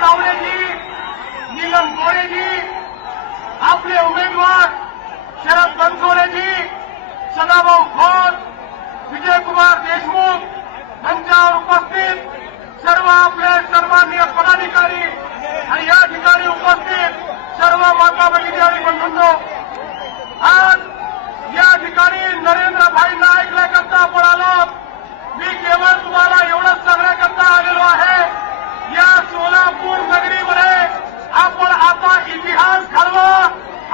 तावडेजी, नीलम गोरेजी, आपले उमेदवार शरद बनसोडेजी, सदाभाऊ खोत, विजयकुमार देशमुख मंचावर उपस्थित सर्व आपले सन्माननीय पदाधिकारी आणि या ठिकाणी उपस्थित सर्व माता भगिनी आणि बंधूंनो, आज या ठिकाणी नरेंद्रभाईंना ऐकण्याकरता आपण आलो. मी केवळ तुम्हाला एवढंच सांगण्याकरता आलेलो आहे, या सोलापूर नगरीमध्ये आपण आता इतिहास घडवा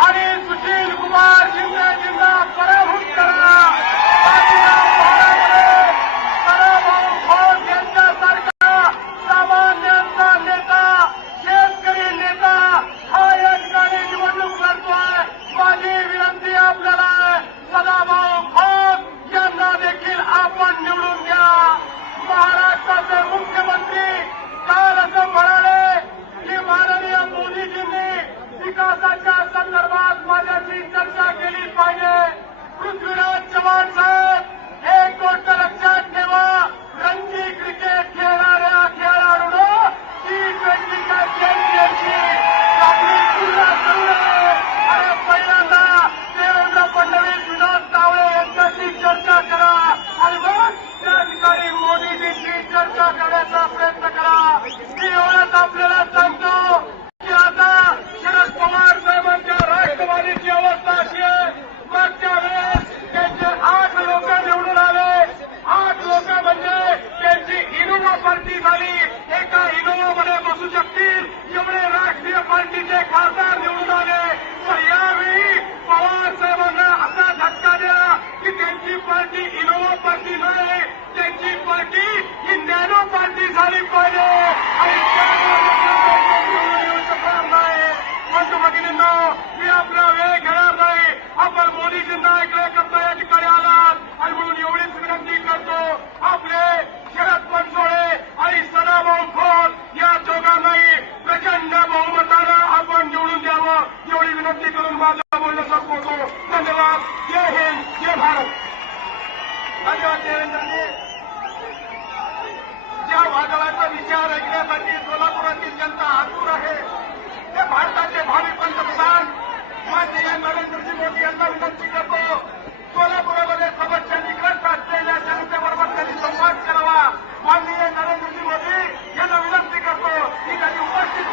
आणि सुशील कुमार शिंदेजींना पराभूत करा. सदाभाऊ खोत यांच्यासारखा सामान्यांचा नेता, शेतकरी नेता हा या ठिकाणी निवडणूक लढतोय. माझी विनंती आपल्याला सदाभाऊ खोत यांना देखील आपण निवडून द्या. महाराष्ट्राचे मुख्यमंत्री काल असं म्हणाले की माननीय मोदीजींनी विकासाच्या संदर्भात माझ्याशी चर्चा केली पाहिजे. पृथ्वीराज चव्हाण साहेब, एक गोष्ट लक्षात ठेवा, रणजी क्रिकेट खेळणाऱ्या खेळाडूनं T20च्या चॅम्पियनची आपली तुलना करू नये. आणि पहिल्यांदा देवेंद्र फडणवीस, विनोद तावडे यांच्याशी चर्चा करा आणि मग त्या ठिकाणी मोदीजींची चर्चा करण्याचा प्रयत्न करा. मी एवढंच आपल्याला सांगतो की आता शरद पवार साहेबांच्या राष्ट्रवादीची अवस्था अशी आहे, मागच्या वेळेस त्यांचे 8 लोक निवडून आले. 8 लोक म्हणजे त्यांची इनोव्हा पार्टी झाली. एका इनोव्हामध्ये बसू शकतील एवढे राष्ट्रीय पार्टीचे खासदार निवडून आले. पण यावेळी पवार साहेबांना असा धक्का द्या की त्यांची पार्टी इनोव्हा पार्टी नाही, त्यांची पार्टी ही नॅनो पार्टी झाली पाहिजे आणि बंधू भगिनींनो, मी आपला वेळ घेणार नाही. आपण मोदीजींना ऐकण्याकरता या ठिकाणी आलात आणि म्हणून एवढीच विनंती करतो, आपले शरद बनसोडे आणि सदाभाऊ खोत या दोघांनाही प्रचंड बहुमतानं आपण निवडून द्यावं एवढी विनंती करून माझं बोलणं संपवतो. धन्यवाद. जय हिंद, जय भारत. धन्यवाद देवेंद्रजी. ज्या वादळाचा विचार ऐकण्यासाठी सोलापुरातील जनता आतुर आहे, ते भारताचे भावी पंतप्रधान माननीय नरेंद्रजी मोदी यांना विनंती करतो, सोलापुरामध्ये समस्या निकट असलेल्या जनतेबरोबर त्यांनी संवाद करावा. माननीय नरेंद्रजी मोदी यांना विनंती करतो की त्यांनी उपस्थित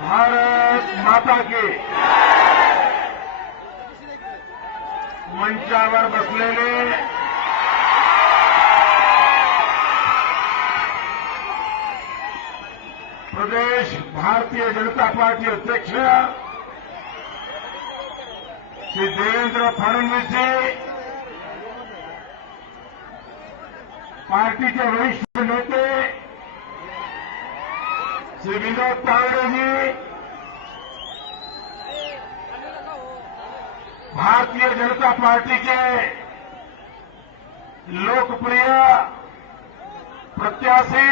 भारत माता की मंचावर बसलेले प्रदेश भारतीय जनता पार्टी अध्यक्ष श्री देवेंद्र फडणवीस जी, पार्टी के वरिष्ठ नेते श्री विनोद तावडे जी, भारतीय जनता पार्टी के लोकप्रिय प्रत्याशी,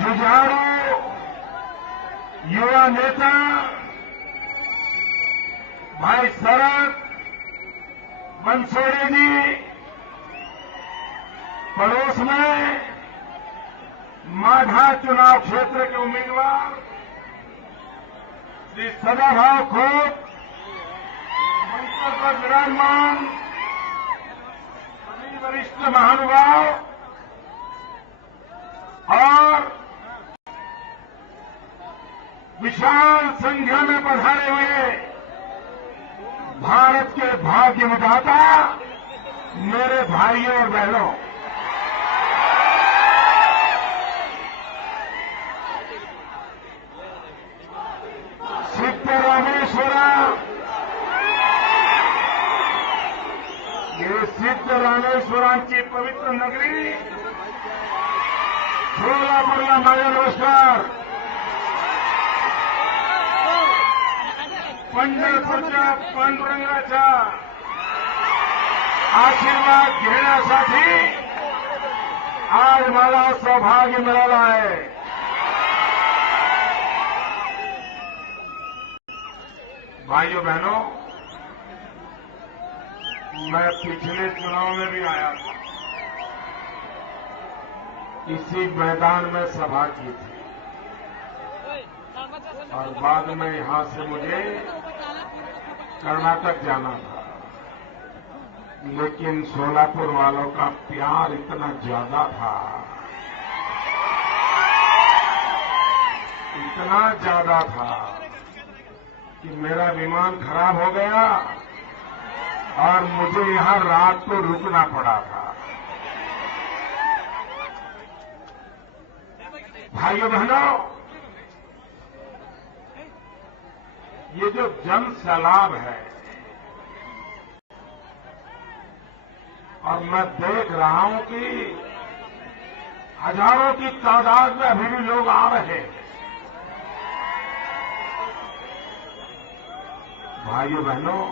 जुझारू युवा नेता भाई शरद बनसोडे जी, पड़ोस में माढ़ा चुनाव क्षेत्र के उम्मीदवार श्री सदाभाऊ खोत, मंच पर विराजमान सभी वरिष्ठ महानुभाव और विशाल संख्या में पधारे हुए भारत के भाग्य विधाता मेरे भाइयों और बहनों, सिद्धरामेश्वर सोलापूरला माझा नमस्कार. पंढरपूरच्या पांडुरंगाचा आशीर्वाद घेण्यासाठी आज मला सौभाग्य मिळालं आहे. भाइयों बहनों, मैं पिछले चुनाव में भी आया था, इसी मैदान में सभा की थी और बाद में यहां से मुझे कर्नाटक जाना था. लेकिन सोलापुर वालों का प्यार इतना ज्यादा था, इतना ज्यादा था कि मेरा विमान खराब हो गया और मुझे यहां रात को रुकना पड़ा था. भाइयों बहनों, ये जो जन सैलाब है और मैं देख रहा हूं कि हजारों की तादाद में अभी भी लोग आ रहे हैं. भाइयों बहनों,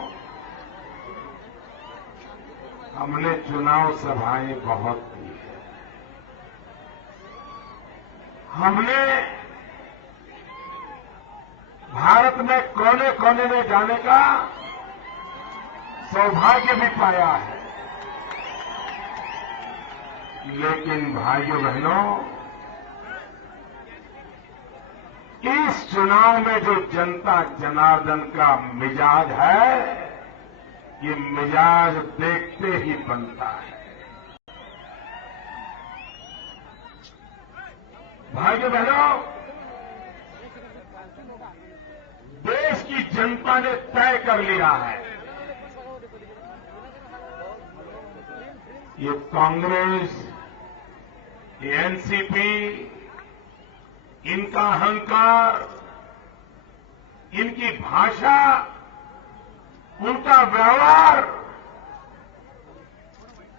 हमने चुनाव सभाएं बहुत की है. हमने भारत में कोने कोने में जाने का सौभाग्य भी पाया है. लेकिन भाइयों बहनों, इस चुनाव में जो जनता जनार्दन का मिजाज है, ये मिजाज देखते ही बनता है. भाइयों बहनों, देश की जनता ने तय कर लिया है, ये कांग्रेस, ये एनसीपी, इनका अहंकार, इनकी भाषा, उनका व्यवहार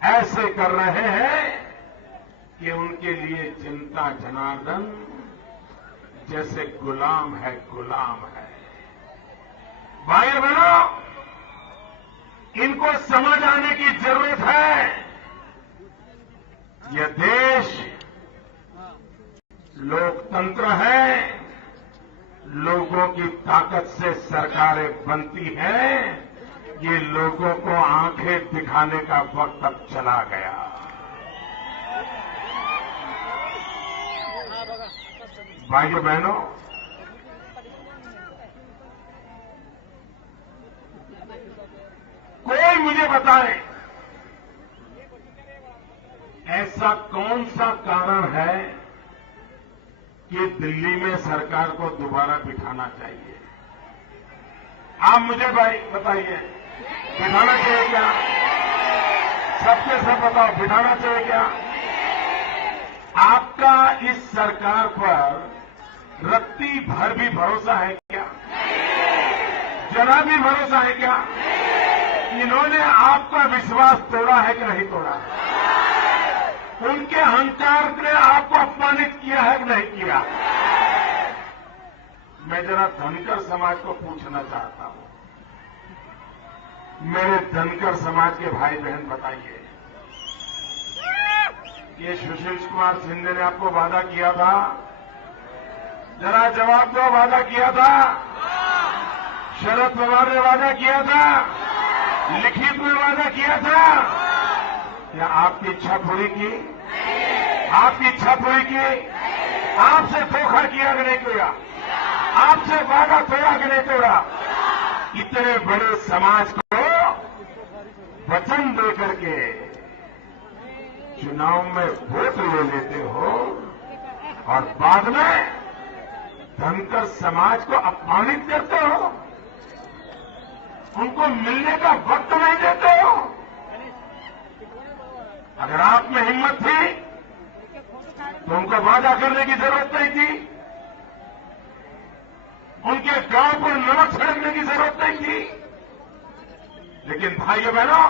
ऐसे कर रहे हैं कि उनके लिए जनता जनार्दन जैसे गुलाम है, गुलाम है. भाइयों बहनों, इनको समझ आने की जरूरत है. यह देश लोकतंत्र है, लोगों की ताकत से सरकारें बनती हैं. ये लोगों को आंखें दिखाने का वक्त अब चला गया. भाइयों बहनों, कोई मुझे बताए ऐसा कौन सा कारण है कि दिल्ली में सरकार को दोबारा बिठाना चाहिए. आप मुझे भाई बताइए, बिठाना चाहिए क्या? सबके सब बताओ, बिठाना चाहिए क्या? आपका इस सरकार पर रत्ती भर भी भरोसा है क्या? जरा भी भरोसा है क्या? इन्होंने आपका विश्वास तोड़ा है कि नहीं तोड़ा? उनके अहंकार ने आपको अपमानित किया है कि नहीं किया? मैं जरा धनकर समाज को पूछना चाहता हूं. मेरे धनकर समाज के भाई बहन बताइए, ये सुशील कुमार शिंदे ने आपको वादा किया था, जरा जवाब दो. वादा किया था? शरद पवार ने वादा किया था? लिखित में वादा किया था? क्या आपकी इच्छा पूरी की? आपकी इच्छा पूरी की? आपसे धोखा किया कि नहीं किया? आपसे वादा तोड़ा कि नहीं तोड़ा? इतने बड़े समाज को वचन दे करके चुनाव में वोट ले लेते हो और बाद में धनकर समाज को अपमानित करते हो, उनको मिलने का वक्त नहीं देते हो. अगर आप में हिम्मत थी तो उनको वादा करने की जरूरत नहीं थी, उनके गांव पर नमक छिड़कने की जरूरत नहीं थी. लेकिन भाइयों बहनों,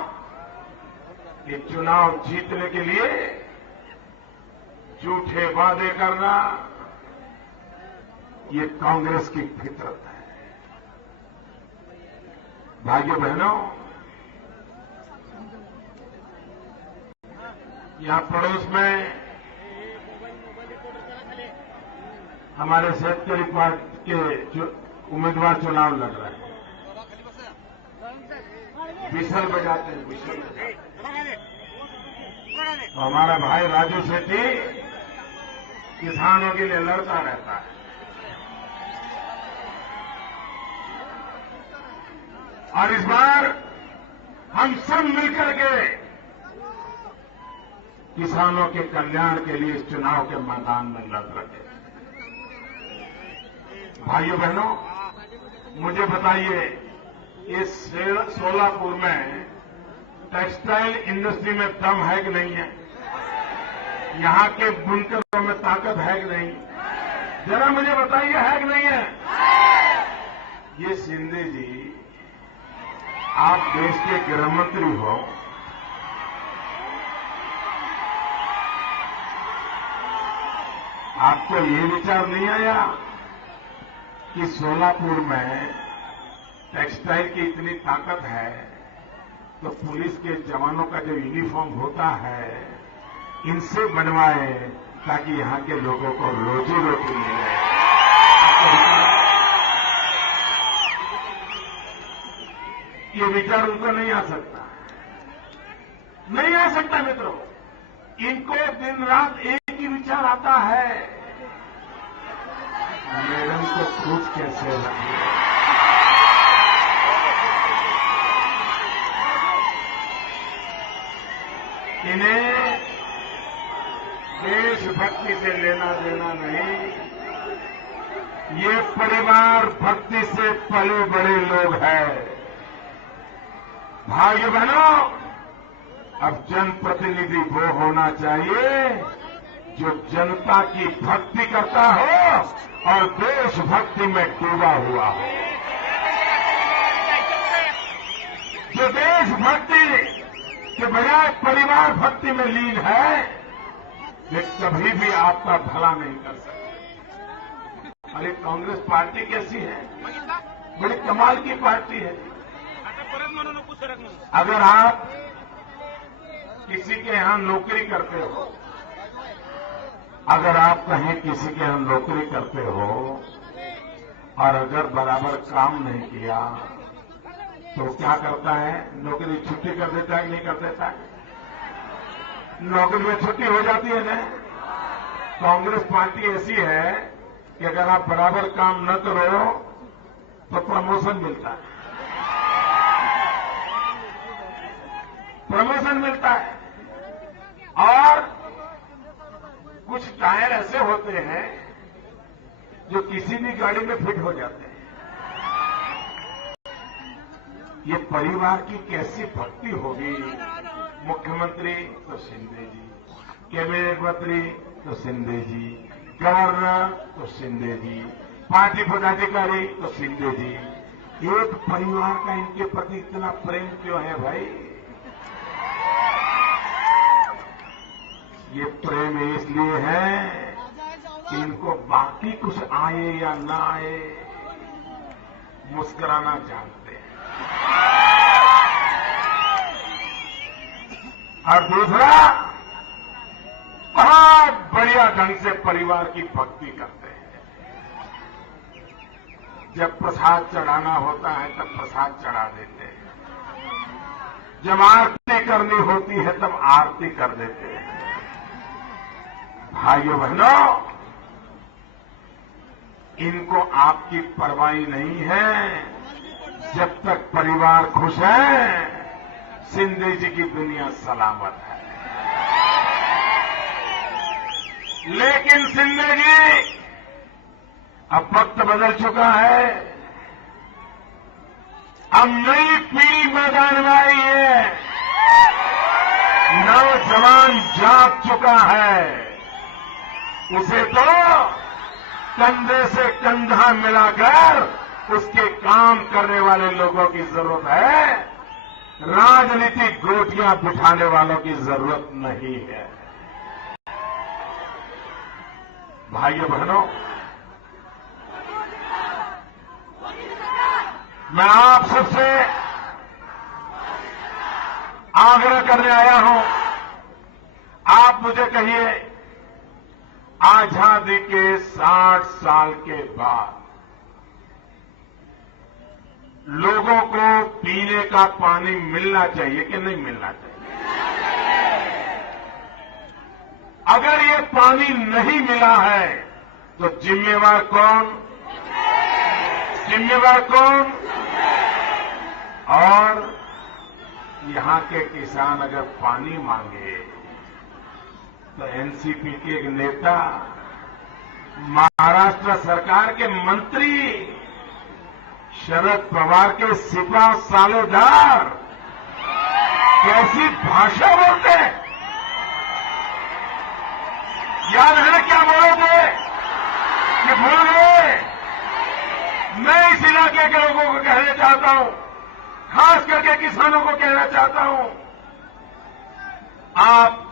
ये चुनाव जीतने के लिए झूठे वादे करना, ये कांग्रेस की फितरत है। भाइयों बहनों, यहां पड़ोस में हमारे शेतकरी पार्टी के उम्मीदवार चुनाव लड़ रहे हैं। विशल बजाते हैं, विशल बजाते हैं। तो हमारा भाई राजू सेठी किसानों के लिए लड़ता रहता है। और इस बार हम सब मिलकर के किसानों के कल्याण के लिए इस चुनाव के मैदान में लड़ रहे हैं। भाइयों बहनों, मुझे बताइए, इस सोलापुर में टेक्सटाइल इंडस्ट्री में दम है कि नहीं है? यहां के बुनकरों में ताकत है कि नहीं? जरा मुझे बताइए, है कि नहीं है? ये शिंदे जी, आप देश के गृह मंत्री हो, आपको ये विचार नहीं आया कि सोलापुर में टेक्सटाइल की इतनी ताकत है तो पुलिस के जवानों का जो यूनिफॉर्म होता है इनसे बनवाए ताकि यहां के लोगों को रोजी रोटी मिले। ये विचार उनको नहीं आ सकता, नहीं आ सकता मित्रों। इनको दिन रात एक ही विचार आता है, मैडम को खुद कैसे रखें। इन्हें देशभक्ति से लेना देना नहीं, ये परिवार भक्ति से पले बड़े लोग हैं। भाइयों बहनों, अब जनप्रतिनिधि वो होना चाहिए जो जनता की भक्ति करता हो और देशभक्ति में डूबा हुआ हो। जो देशभक्ति के बजाय परिवार भक्ति में लीन है, वे कभी भी आपका भला नहीं कर सकते। अरे कांग्रेस पार्टी कैसी है? बड़ी कमाल की पार्टी है। अगर आप किसी के यहां नौकरी करते हो, अगर आप कहीं किसी के यहां नौकरी करते हो और अगर बराबर काम नहीं किया तो क्या करता है? नौकरी छुट्टी कर देता है कि नहीं कर देता है? नौकरी में छुट्टी हो जाती है ना। कांग्रेस पार्टी ऐसी है कि अगर आप बराबर काम न करो तो प्रमोशन मिलता है, प्रमोशन मिलता है। और कुछ टायर ऐसे होते हैं जो किसी भी गाड़ी में फिट हो जाते हैं। ये परिवार की कैसी भक्ति होगी? मुख्यमंत्री तो शिंदे जी, कैबिनेट मंत्री तो शिंदे जी, गवर्नर तो शिंदे जी, पार्टी पदाधिकारी तो शिंदे जी। एक परिवार का इनके प्रति इतना प्रेम क्यों है भाई? ये प्रेम इसलिए है कि इनको बाकी कुछ आए या ना आए, मुस्कुराना जानते हैं। और दूसरा, बहुत बढ़िया ढंग से परिवार की भक्ति करते हैं। जब प्रसाद चढ़ाना होता है तब प्रसाद चढ़ा देते हैं, जब आरती करनी होती है तब आरती कर देते हैं। भाइयों बहनों, इनको आपकी परवाह नहीं है। जब तक परिवार खुश है, शिंदे जी की दुनिया सलामत है। लेकिन शिंदे जी, अब वक्त बदल चुका है। अब नई पीढ़ी मैदान में आई है, नौजवान जाग चुका है। उसे तो कंधे से कंधा मिलाकर उसके काम करने वाले लोगों की जरूरत है, राजनीतिक गोटियां बिठाने वालों की जरूरत नहीं है। भाइयों बहनों, मैं आप सबसे आग्रह करने आया हूं, आप मुझे कहिए, आजादी के 60 साल के बाद लोगों को पीने का पानी मिलना चाहिए कि नहीं मिलना चाहिए? अगर ये पानी नहीं मिला है तो जिम्मेवार कौन? जिम्मेवार कौन? और यहां के किसान अगर पानी मांगे तो एनसीपी के एक नेता, महाराष्ट्र सरकार के मंत्री, शरद पवार के सिपा सालोदार कैसी भाषा बोलते हैं? याद है ना क्या बोले थे कि भूल गए? मैं इस इलाके के लोगों को कहना चाहता हूं, खास करके किसानों को कहना चाहता हूं, आप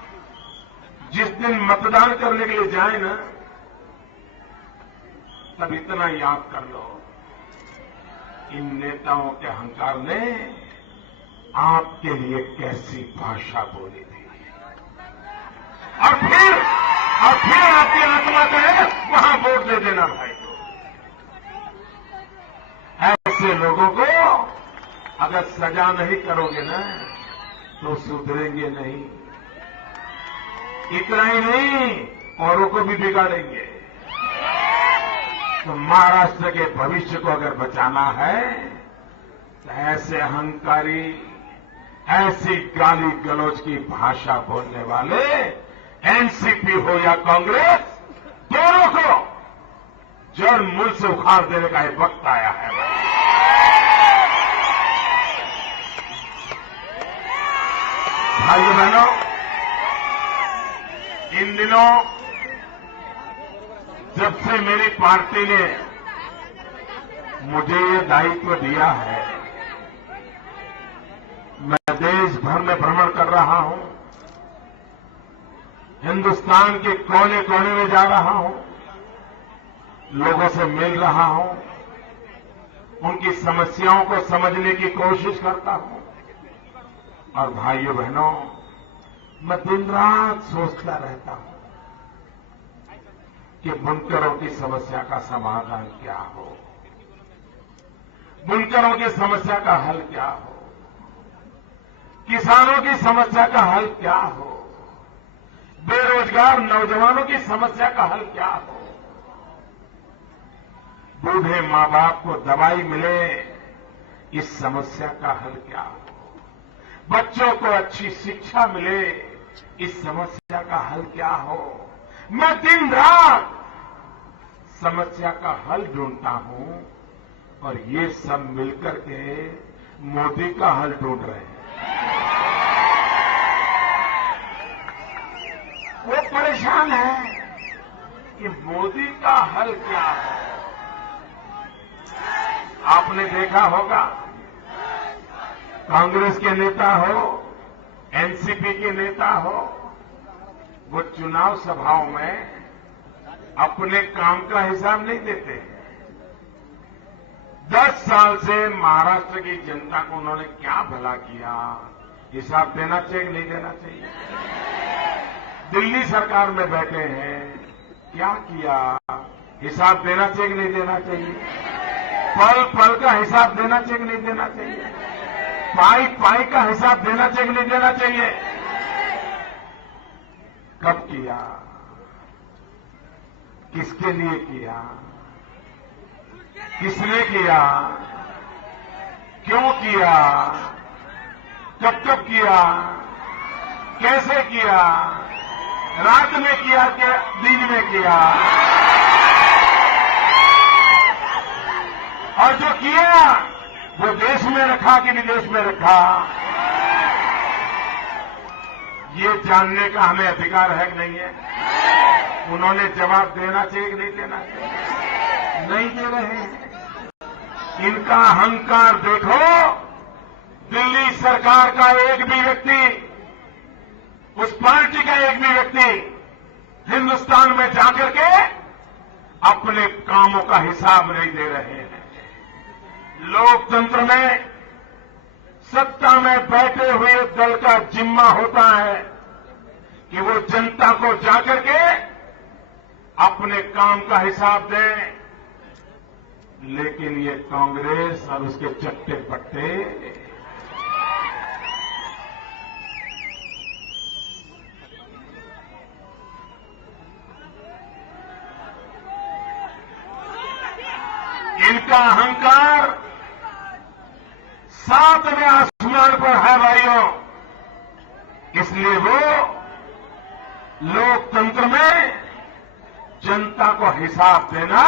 जिस दिन मतदान करने के लिए जाएं ना, तब इतना याद कर लो, इन नेताओं के अहंकार ने आपके लिए कैसी भाषा बोली थी, और फिर आपकी आत्मा कहे वहां वोट दे देना भाई। ऐसे लोगों को अगर सजा नहीं करोगे ना तो सुधरेंगे नहीं। इतना ही नहीं, औरों को भी बिगाड़ेंगे। तो महाराष्ट्र के भविष्य को अगर बचाना है तो ऐसे अहंकारी, ऐसी गाली गलौज की भाषा बोलने वाले एनसीपी हो या कांग्रेस, दोनों को जड़ मूल से उखाड़ देने का एक वक्त आया है। भाइयों बहनों, इन दिनों जब से मेरी पार्टी ने मुझे ये दायित्व दिया है, मैं देश भर में भ्रमण कर रहा हूं, हिंदुस्तान के कोने कोने में जा रहा हूं, लोगों से मिल रहा हूं, उनकी समस्याओं को समझने की कोशिश करता हूं। और भाइयों बहनों, मैं दिन रात सोचता रहता हूं कि बुनकरों की समस्या का समाधान क्या हो, बुनकरों की समस्या का हल क्या हो, किसानों की समस्या का हल क्या हो, बेरोजगार नौजवानों की समस्या का हल क्या हो, बूढ़े मां बाप को दवाई मिले, इस समस्या का हल क्या हो, बच्चों को अच्छी शिक्षा मिले, इस समस्या का हल क्या हो। मैं दिन रात समस्या का हल ढूंढता हूं और ये सब मिलकर के मोदी का हल ढूंढ रहे हैं। वो परेशान है कि मोदी का हल क्या है। आपने देखा होगा, कांग्रेस के नेता हो, एनसीपी के नेता हो, वो चुनाव सभाओं में अपने काम का हिसाब नहीं देते। 10 साल से महाराष्ट्र की जनता को उन्होंने क्या भला किया, हिसाब देना चाहिए कि नहीं देना चाहिए? दिल्ली सरकार में बैठे हैं, क्या किया, हिसाब देना चाहिए कि नहीं देना चाहिए? पल पल का हिसाब देना चाहिए कि नहीं देना चाहिए? पाई पाई का हिसाब देना चाहिए कि नहीं देना चाहिए? कब किया, किसके लिए किया, किसने किया, क्यों किया, कब कब किया, कैसे किया, रात में किया कि दिन में किया, और जो किया वो देश में रखा कि विदेश में रखा, ये जानने का हमें अधिकार है कि नहीं है? उन्होंने जवाब देना चाहिए कि नहीं देना चाहिए? नहीं दे रहे हैं। इनका अहंकार देखो। दिल्ली सरकार का एक भी व्यक्ति, उस पार्टी का एक भी व्यक्ति हिंदुस्तान में जाकर के अपने कामों का हिसाब नहीं दे रहे हैं। लोकतंत्र में सत्ता में बैठे हुए दल का जिम्मा होता है कि वो जनता को जाकर के अपने काम का हिसाब दें, लेकिन ये कांग्रेस और उसके चट्टे पट्टे इनका अहंकार सातवें आसमान पर है भाइयों। इसलिए वो लोकतंत्र में जनता को हिसाब देना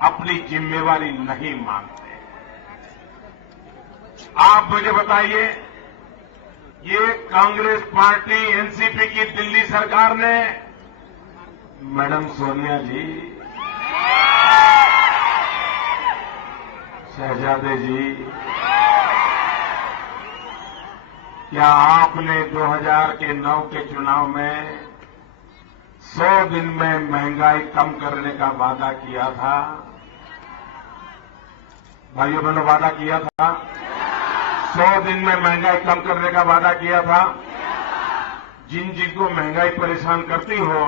अपनी जिम्मेवारी नहीं मानते। आप मुझे बताइए, ये कांग्रेस पार्टी एनसीपी की दिल्ली सरकार ने, मैडम सोनिया जी, शहजादे जी, क्या आपने 2009 के चुनाव में 100 दिन में महंगाई कम करने का वादा किया था? भाइयों बहनों, वादा किया था? 100 दिन में महंगाई कम करने का वादा किया था? जिनको महंगाई परेशान करती हो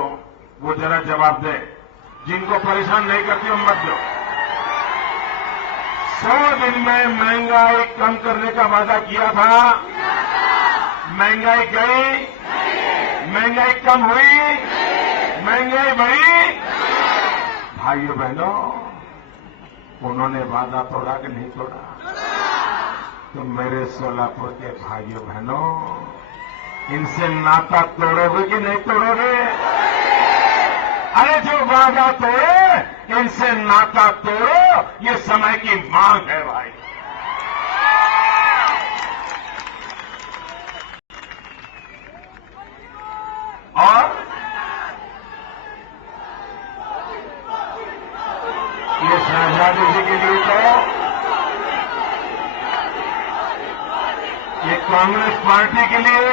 वो जरा जवाब दें। जिनको परेशान नहीं करती हो मत दो। 100 दिन में महंगाई कम करने का वादा किया था। महंगाई गई? महंगाई कम हुई? महंगाई बढ़ी? भाइयों बहनों, उन्होंने वादा तोड़ा कि नहीं तोड़ा? तो मेरे सोलापुर के भाइयों बहनों, इनसे नाता तोड़ोगे कि नहीं तोड़ोगे? अरे जो वादा तोड़े इनसे नाता तोड़ो, ये समय की मांग है भाई। और ये शहजादी जी के लिए तो ये कांग्रेस पार्टी के लिए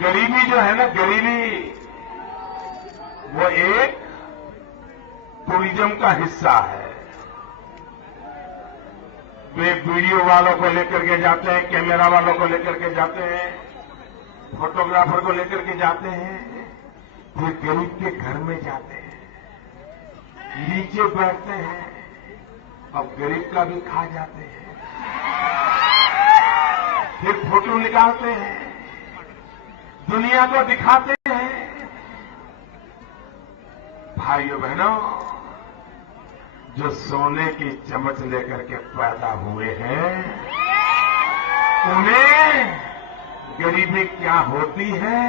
गरीबी जो है ना, गरीबी वो एक टूरिज्म का हिस्सा है। वे वीडियो वालों को लेकर के जाते हैं, कैमरा वालों को लेकर के जाते हैं, फोटोग्राफर को लेकर के जाते हैं, फिर गरीब के घर में जाते हैं, नीचे बैठते हैं और गरीब का भी खा जाते हैं, फिर फोटो निकालते हैं, दुनिया को दिखाते हैं। भाइयों बहनों, जो सोने की चम्मच लेकर के पैदा हुए हैं, उन्हें गरीबी क्या होती है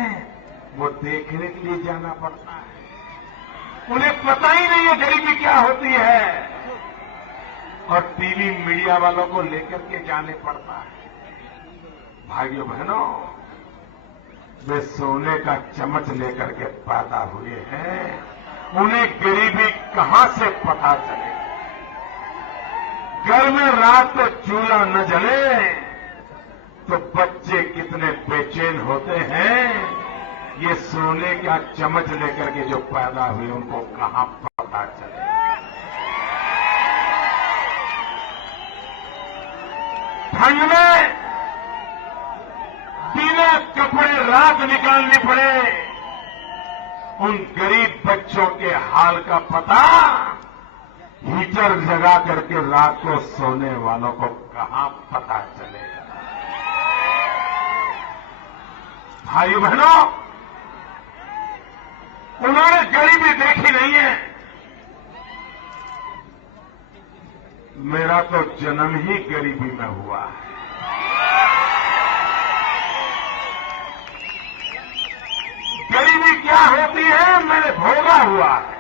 वो देखने के लिए जाना पड़ता है। उन्हें पता ही नहीं है गरीबी क्या होती है, और टीवी मीडिया वालों को लेकर के जाने पड़ता है। भाइयों बहनों, वे सोने का चम्मच लेकर के पैदा हुए हैं, उन्हें गरीबी कहां से पता चले? घर में रात को चूल्हा न जले तो बच्चे कितने बेचैन होते हैं। ये सोने का चम्मच लेकर के जो पैदा हुए उनको कहां पता चले? ठंड में बिना कपड़े रात निकालनी पड़े, उन गरीब बच्चों के हाल का पता हीटर जगा करके रात को सोने वालों को कहां पता चलेगा? भाई बहनों, उन्होंने गरीबी देखी नहीं है। मेरा तो जन्म ही गरीबी में हुआ है। गरीबी क्या होती है मैंने भोगा हुआ है।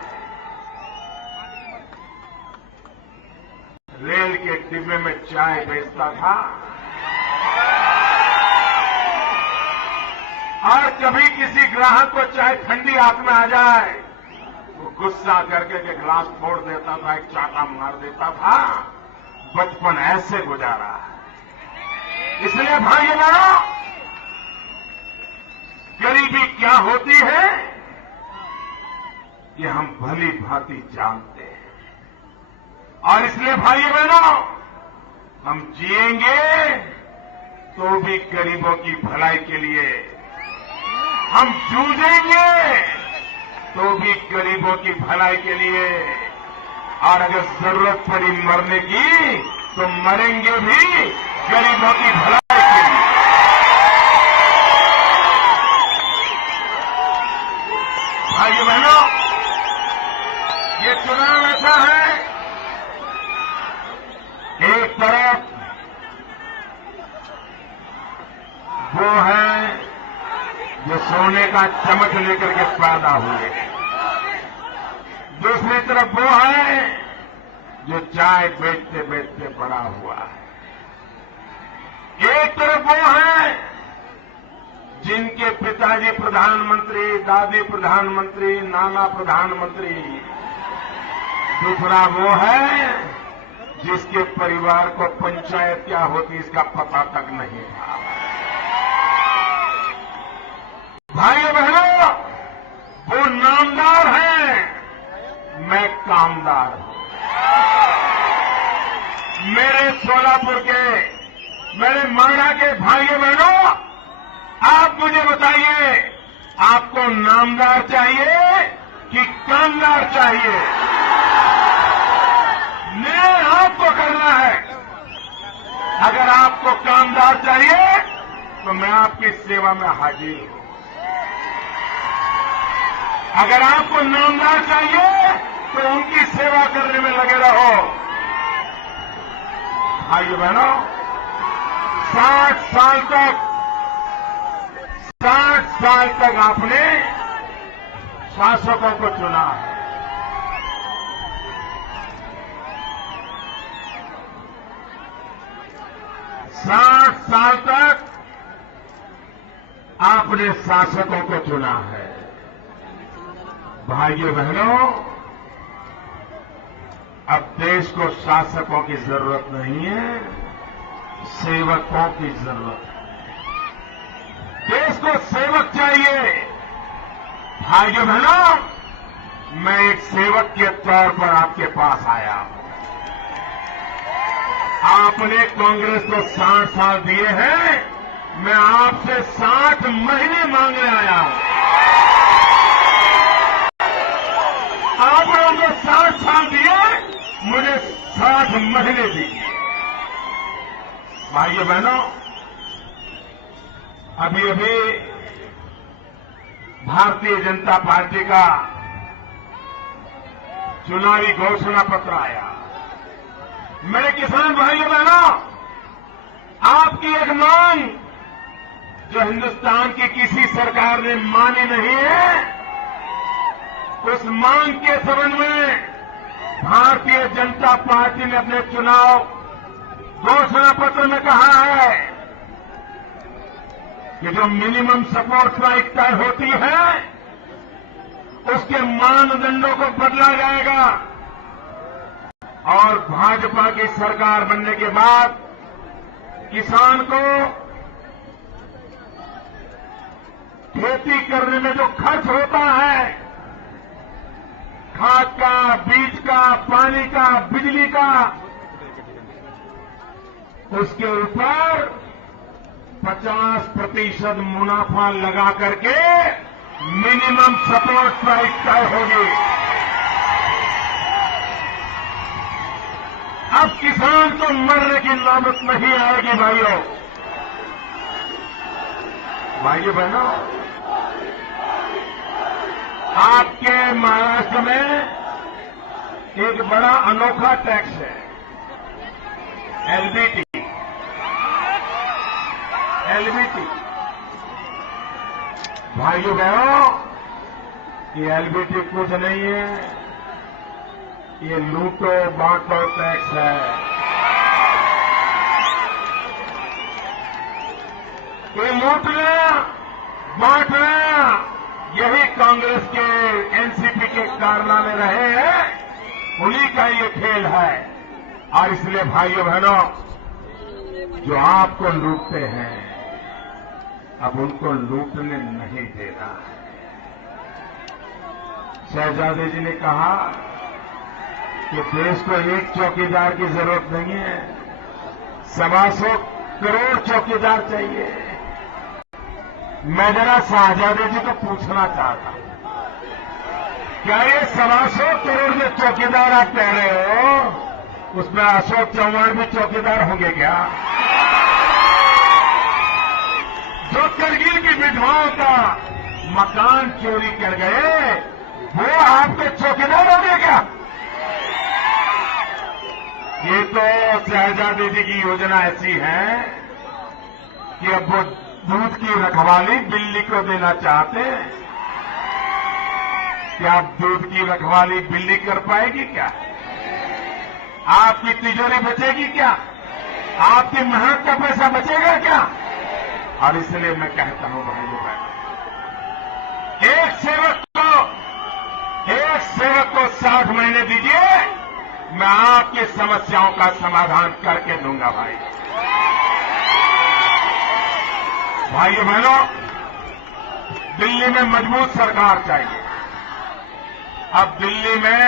रेल के डिब्बे में चाय बेचता था, और कभी किसी ग्राहक को चाय ठंडी हाथ में आ जाए तो गुस्सा करके के गिलास फोड़ देता था, एक चाटा मार देता था। बचपन ऐसे गुजारा है। इसलिए भाइयों बहनों, गरीबी क्या होती है ये हम भली भांति जानते हैं। और इसलिए भाई बहनों, हम जिएंगे तो भी गरीबों की भलाई के लिए, हम जूझेंगे तो भी गरीबों की भलाई के लिए, और अगर जरूरत पड़ी मरने की तो मरेंगे भी गरीबों की भलाई के लिए। भाइयों बहनों, ये चुनाव ऐसा है, एक तरफ वो है जो सोने का चमच लेकर के पैदा हुए, दूसरी तरफ वो है जो चाय बेचते बेचते बड़ा हुआ है, एक तरफ वो है जिनके पिताजी प्रधानमंत्री, दादी प्रधानमंत्री, नाना प्रधानमंत्री, दूसरा वो है जिसके परिवार को पंचायत क्या होती इसका पता तक नहीं था। भाइयों बहनों, वो नामदार हैं, मैं कामदार हूं। मेरे सोलापुर के, मेरे माणा के भाइयों बहनों, आप मुझे बताइए, आपको नामदार चाहिए कि कामदार चाहिए? निर्णय आपको करना है। अगर आपको कामदार चाहिए तो मैं आपकी सेवा में हाजिर हूं। अगर आपको नामदार चाहिए तो उनकी सेवा करने में लगे रहो। भाइयों बहनों, 60 साल तक आपने शासकों को चुना है। साठ साल तक आपने शासकों को चुना है। भाइयों बहनों, अब देश को शासकों की जरूरत नहीं है, सेवकों की जरूरत है। देश को सेवक चाहिए। भाइयों बहनों, मैं एक सेवक के तौर पर आपके पास आया हूं। आपने कांग्रेस को 60 साल दिए हैं, मैं आपसे 60 महीने मांगने आया हूं। आपने उनको 60 साल दिए, मुझे 60 महीने दिए। भाइयों बहनों, अभी अभी भारतीय जनता पार्टी का चुनावी घोषणा पत्र आया। मेरे किसान भाइयों बहनों, आपकी एक मांग जो हिंदुस्तान की किसी सरकार ने मानी नहीं है, उस मांग के संबंध में भारतीय जनता पार्टी ने अपने चुनाव घोषणा पत्र में कहा है कि जो मिनिमम सपोर्ट प्राइस तय होती है, उसके मानदंडों को बदला जाएगा और भाजपा की सरकार बनने के बाद किसान को खेती करने में जो खर्च होता है, खाद का, बीज का, पानी का, बिजली का, उसके ऊपर 50% मुनाफा लगा करके मिनिमम सपोर्ट प्राइस तय होगी। अब किसान को मरने की नौबत नहीं आएगी। भाइयों बहनों, आपके महाराष्ट्र में एक बड़ा अनोखा टैक्स है, एलबीटी। भाइयों बहनों, ये एलबीटी कुछ नहीं है, ये लूटो बांटो टैक्स है। ये लूटना बांटना यही कांग्रेस के, एनसीपी के कारनामे रहे हैं, उन्हीं का ये खेल है। और इसलिए भाइयों बहनों, जो आपको लूटते हैं, अब उनको लूटने नहीं देना है। शहजादे जी ने कहा कि देश को एक चौकीदार की जरूरत नहीं है, 125 करोड़ चौकीदार चाहिए। मैं जरा शहजादे जी को पूछना चाहता हूं, क्या ये 125 करोड़ जो चौकीदार आप कह रहे हो, उसमें अशोक चौहान भी चौकीदार होंगे क्या? जो करगिल की विधवाओं का मकान चोरी कर गए, वो आपके चौकीदार होंगे क्या? ये तो शहजादे जी की योजना ऐसी है कि अब वो दूध की रखवाली बिल्ली को देना चाहते हैं। क्या आप दूध की रखवाली बिल्ली कर पाएगी क्या? आपकी तिजोरी बचेगी क्या? आपकी मेहनत का पैसा बचेगा क्या? और इसलिए मैं कहता हूं भाइयों बहनों, एक सेवक को 60 महीने दीजिए, मैं आपकी समस्याओं का समाधान करके दूंगा भाई। भाइयों बहनों, दिल्ली में मजबूत सरकार चाहिए। अब दिल्ली में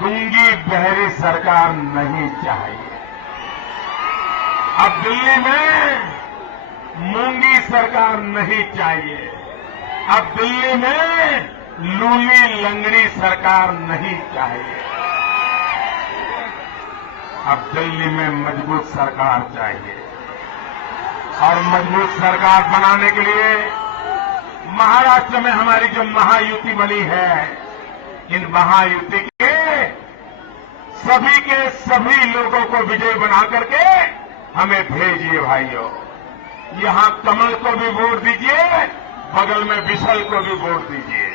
गूंगी बहरी सरकार नहीं चाहिए। अब दिल्ली में मूंगी सरकार नहीं चाहिए। अब दिल्ली में लूली लंगड़ी सरकार नहीं चाहिए। अब दिल्ली में मजबूत सरकार चाहिए। और मजबूत सरकार बनाने के लिए महाराष्ट्र में हमारी जो महायुति बनी है, इन महायुति के सभी लोगों को विजयी बना करके हमें भेजिए भाइयों। यहां कमल को भी वोट दीजिए, बगल में विशल को भी वोट दीजिए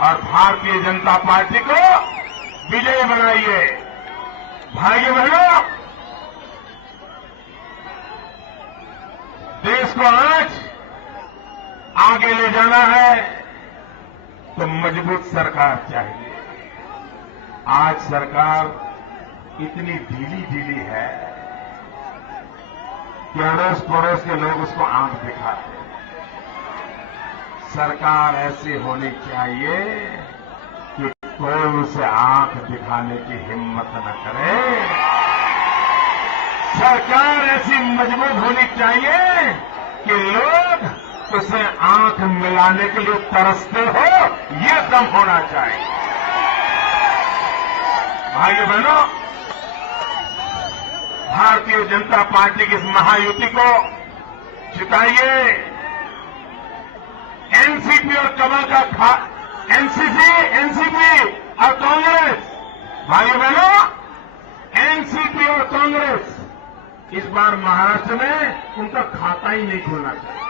और भारतीय जनता पार्टी को विजयी बनाइए। भाइयों बहनों, देश को आज आगे ले जाना है तो मजबूत सरकार चाहिए। आज सरकार इतनी ढीली है कि अड़ोस पड़ोस के लोग उसको आंख दिखाते हैं। सरकार ऐसी होनी चाहिए कि कोई उसे आंख दिखाने की हिम्मत न करे। सरकार ऐसी मजबूत होनी चाहिए कि लोग उसे आंख मिलाने के लिए तरसते हो, ये दम होना चाहिए। भाइयों बहनों, भारतीय जनता पार्टी की इस महायुति को जिताइए। एनसीपी और कमल का एनसीपी और कांग्रेस, भाइयों बहनों, एनसीपी और कांग्रेस इस बार महाराष्ट्र में उनका खाता ही नहीं खोलना चाहिए।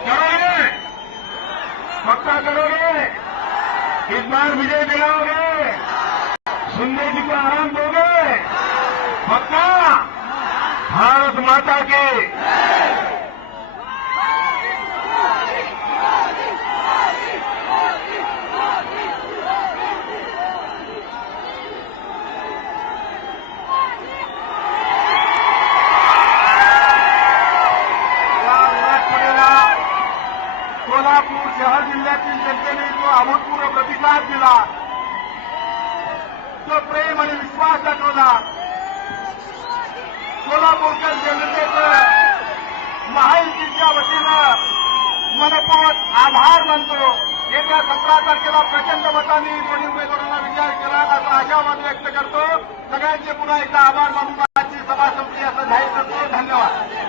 करोगे? पक्का करोगे? इस बार विजय दिलाओगे? शिंदे जी को आराम दोगे? पक्का? भारत माता की सोलापूर शहर जिल्ह्यातील जनतेने जो अभूतपूर्व प्रतिसाद दिला, जो प्रेम आणि विश्वास दाखवला, सोलापूरकर जनतेचं महायुतीच्या वतीनं मनपूर्वक आभार मानतो। येत्या 17 तारखेला प्रचंड मतांनी दोन्ही उमेदवारांना विजय केला असा आशावाद व्यक्त करतो। सगळ्यांचे पुन्हा एकदा आभार मानून आजची सभा संपली असं जाहीर करतो। धन्यवाद।